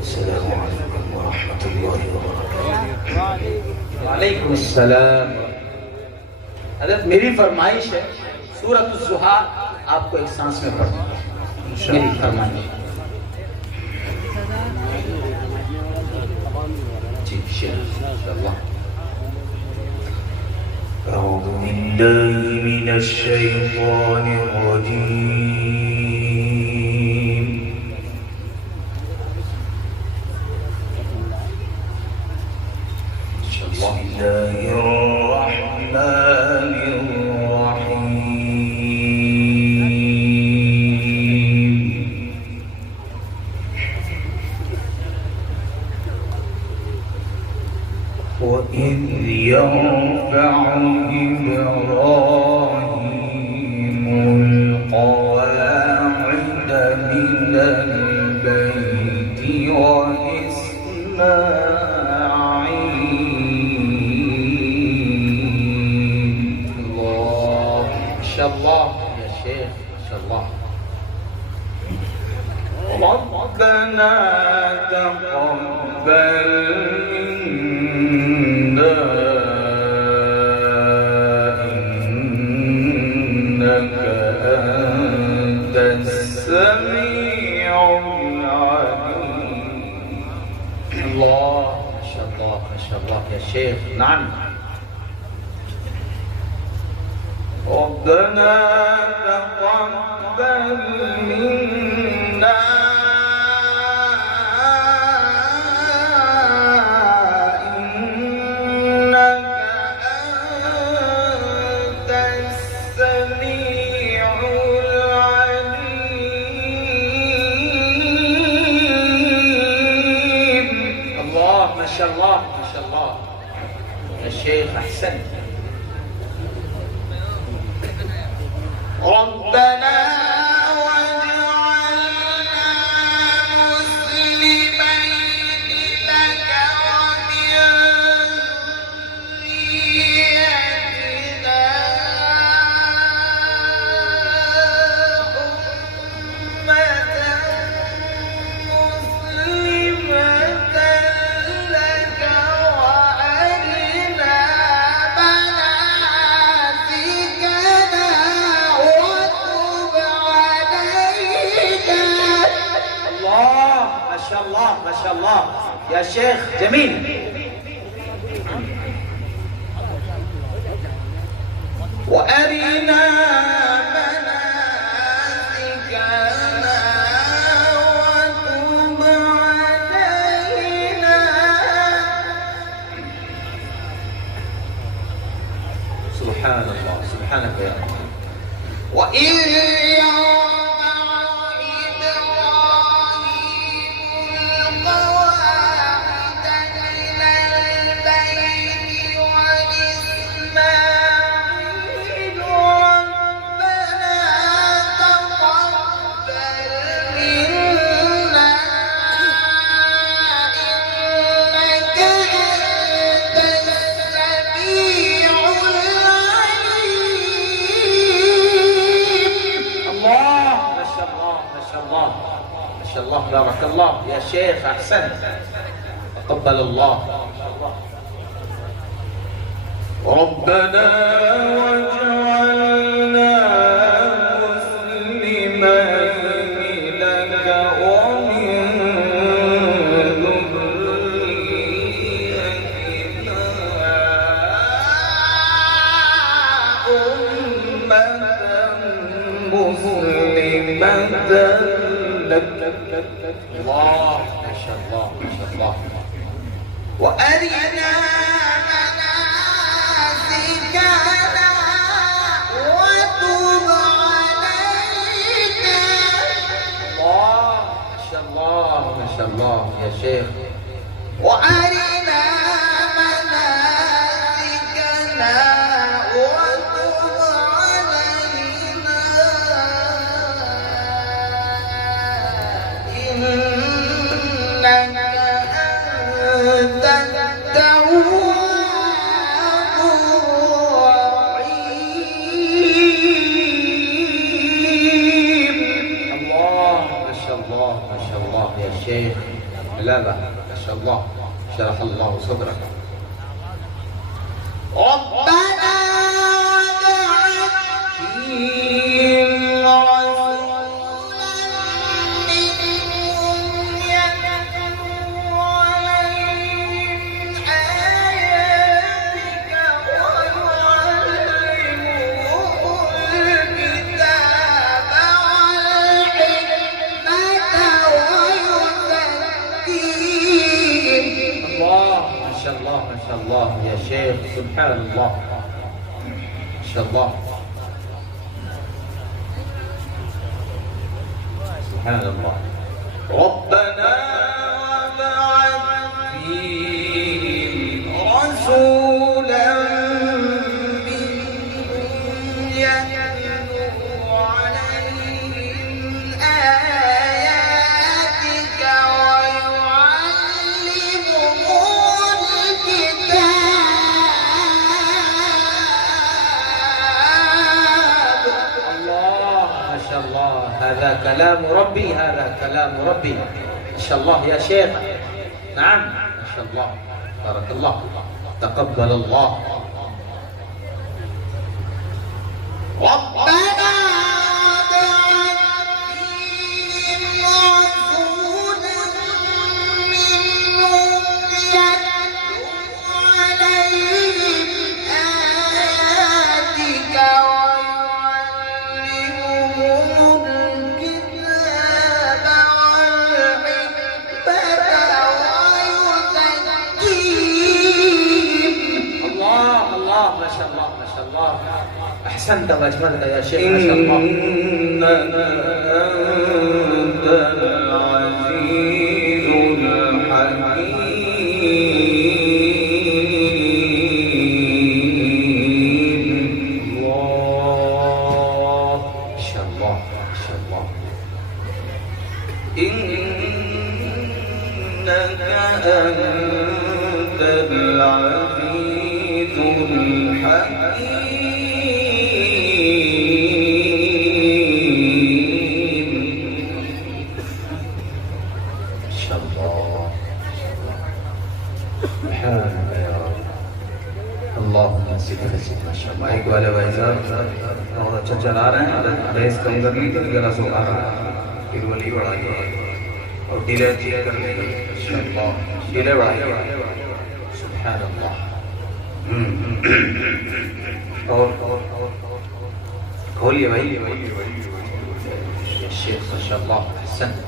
السلام عليكم ورحمة الله وبरकातुहू। वालेकुम अस्सलाम। हज़रत मेरी फरमाइश है सूरत ज़ुहा आपको एक सांस में पढ़ना है, मेरी फरमाइश। जी इंशाअल्लाह। أعوذ بالله من الشيطان الرجيم بسم الله الرحمن الرحيم وإذ يرفع إبراهيم القواعد من البيت وإسماعيل الله ما شاء الله يا شيخ ما شاء الله. ربنا تقبل منا إنك أنت السميع العليم. الله ما شاء الله ما شاء الله يا شيخ. نعم. ربنا تقبل منا إنك أنت السميع العليم. الله ما شاء الله ما شاء الله يا شيخ أحسنت. ربنا واجعلنا مسلمين لك ومن ذريتنا أمة مسلمة لك وأرنا مناسكنا وتب علينا. الله ما شاء الله ما شاء الله يا شيخ جميل. وأرنا مناسكنا وتب علينا. سبحان الله سبحانك يا رب. وإذ يرفع إبراهيم القواعد من البيت وإسماعيل ربنا تقبل منا إنك أنت السميع العليم. الله ما شاء الله ما شاء الله ما شاء الله بارك الله يا شيخ أحسنت. تقبل الله. ربنا واجعلنا مسلمين لك ومن ذريتنا أمة مسلمة لك الله ما شاء الله ما شاء الله. وأرنا مناسكنا وتب علينا. الله ما شاء الله ما شاء الله يا شيخ. وأرنا مناسكنا وتب علينا إنك أنت التواب الرحيم. الله ما شاء الله ما شاء الله يا شيخ. لا لا ما شاء الله شرح الله صدرك. ربنا وابعث فيهم رسولا منهم يتلو عليهم آياتك ويعلمهم الكتاب والحكمة ويزكيهم. الله ما شاء الله ما شاء الله يا شيخ، سبحان الله ما شاء الله سبحان الله. ربنا وابعث فيهم رسولا منهم يتلو عليهم آياتك ويعلمهم الكتاب. الله ما شاء الله، هذا كلام ربي، هذا كلام ربي ما شاء الله يا شيخ. نعم ما شاء الله بارك الله، تقبل الله. ربنا وابعث فيهم رسولا منهم يتلو عليهم آياتك ويعلمهم الكتاب والحكمة ويزكيهم. الله الله ما شاء الله ما شاء الله، أحسنت وأجملت يا شيخ ما شاء الله. إنك أنت العزيز الحكيم. الله ما شاء الله ما شاء الله. إنك أنت العزيز الحكيم. ما شاء الله ما شاء الله. سبحانك يا رب. اللهم صل وسلم ما شاء الله. माइक वाले भाई साहब और अच्छा चला रहे हैं, रेस कम करनी तो जरा सो आ रहा है, फिर वली बढ़ाई और डिले चेक करने की माशाअल्लाह डिले बढ़ाई। सुभान अल्लाह। और खोलिए भाई। يا شيخ ما شاء الله أحسنت.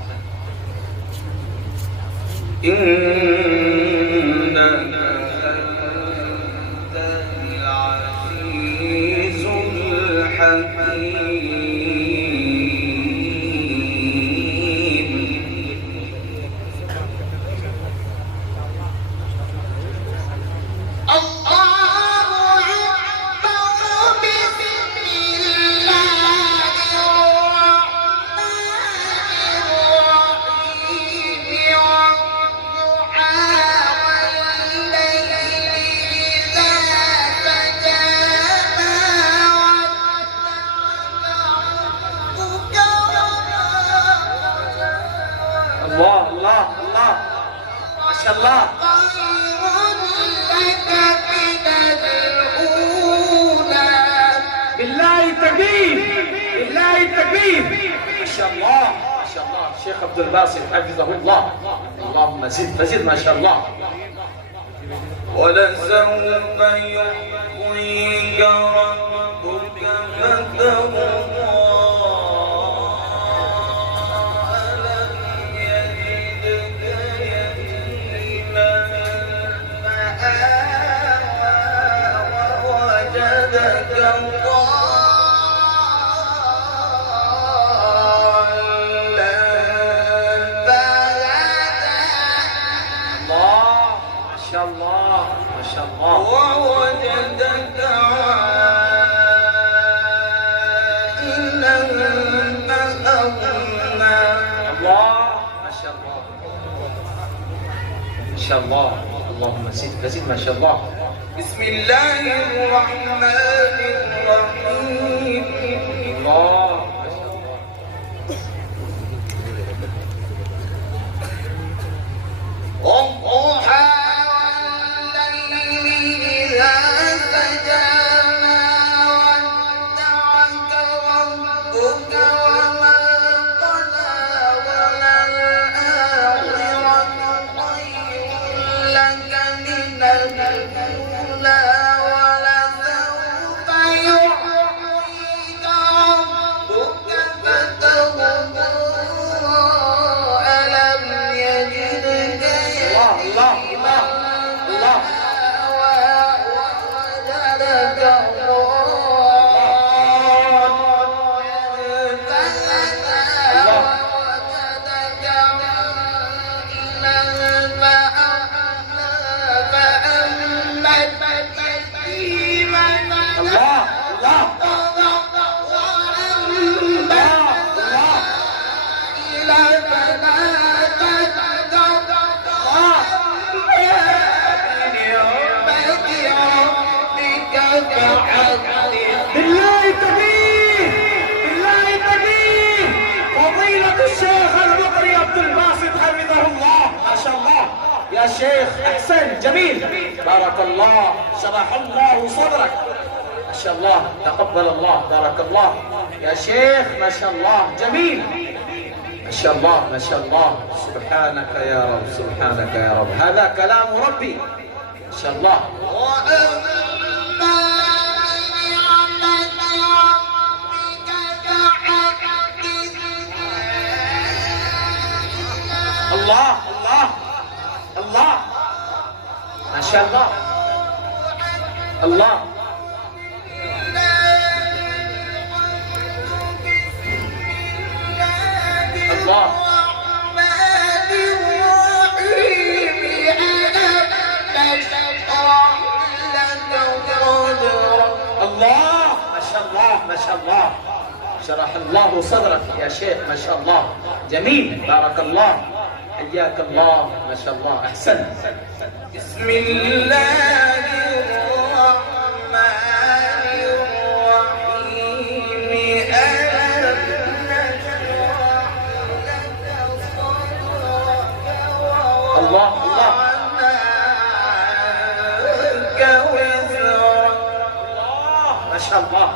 إنك أنت العزيز الحكيم. الله أكبر. بسم الله الرحمن الرحيم. والضحى والليل إذا سجى ما ودعك ربك الله الله الله ما شاء الله. بالله التكبير بالله التكبير. ما شاء الله ما شاء الله الشيخ عبد الباسط حفظه الله. اللهم زد فزد ما شاء الله. ولسوف يعطيك ربك فترضى. ألم يجدك يتيما فآوى ووجدك ضالا فهدى. الله ما شاء الله ما شاء الله. ووجدك عائلا فأغنى. الله ما شاء الله ما شاء الله. اللهم زد فزد ما شاء الله. بسم الله الرحمن الرحيم. الله ما شاء الله. شيخ أحسن جميل بارك الله شرح الله صدرك ما شاء الله تقبل الله بارك الله يا شيخ ما شاء الله جميل ما شاء الله ما شاء الله سبحانك يا رب سبحانك يا رب هذا كلام ربي ما شاء الله الله الله الله ما شاء الله الله الله الله ما شاء الله ما شاء الله شرح الله صدرك يا شيخ ما شاء الله جميل بارك الله حياك الله ما شاء الله أحسن بسم الله الرحمن الرحيم ألم نشرح لك صدرك الله الله ووضعنا عنك وزرك الله ما شاء الله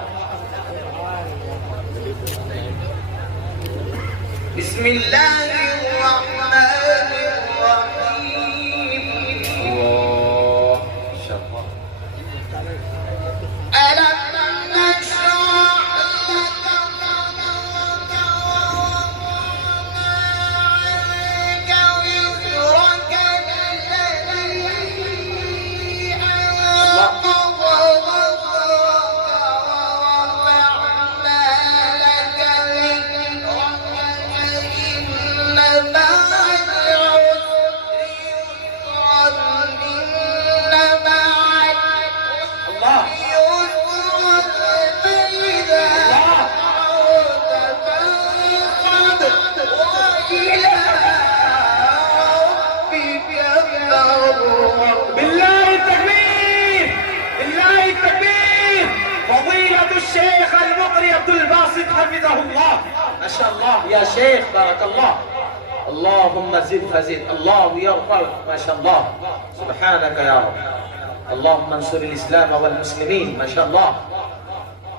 بسم الله الرحمن الرحيم الله ما شاء الله ألم نشرح لك صدرك ووضعنا عنك وزرك الذي أنقض ظهرك ورفعنا لك ذكرك فإن مع العسر يسرا إن مع الله بالله التكبير بالله التكبير فضيلة الشيخ المقري عبد الباسط حفظه الله ما شاء الله يا شيخ بارك الله اللهم زد فزد الله يرفع ما شاء الله سبحانك يا رب اللهم انصر الإسلام والمسلمين ما شاء الله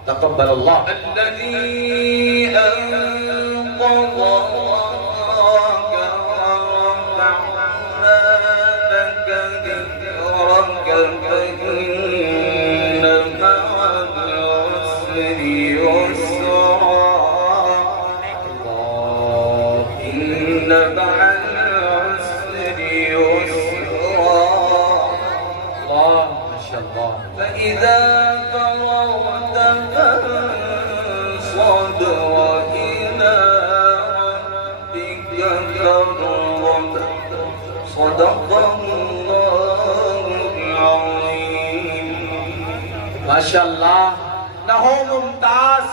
تقبل الله الذي أنقض ظهرك ورفعنا لك ذكرك فإن مع العسر يسرا إن مع العسر يسرا الله ما شاء الله فإذا فرغت فانصب وإلى ربك فارغب صدق الله العظيم ما شاء الله نحو ممتاز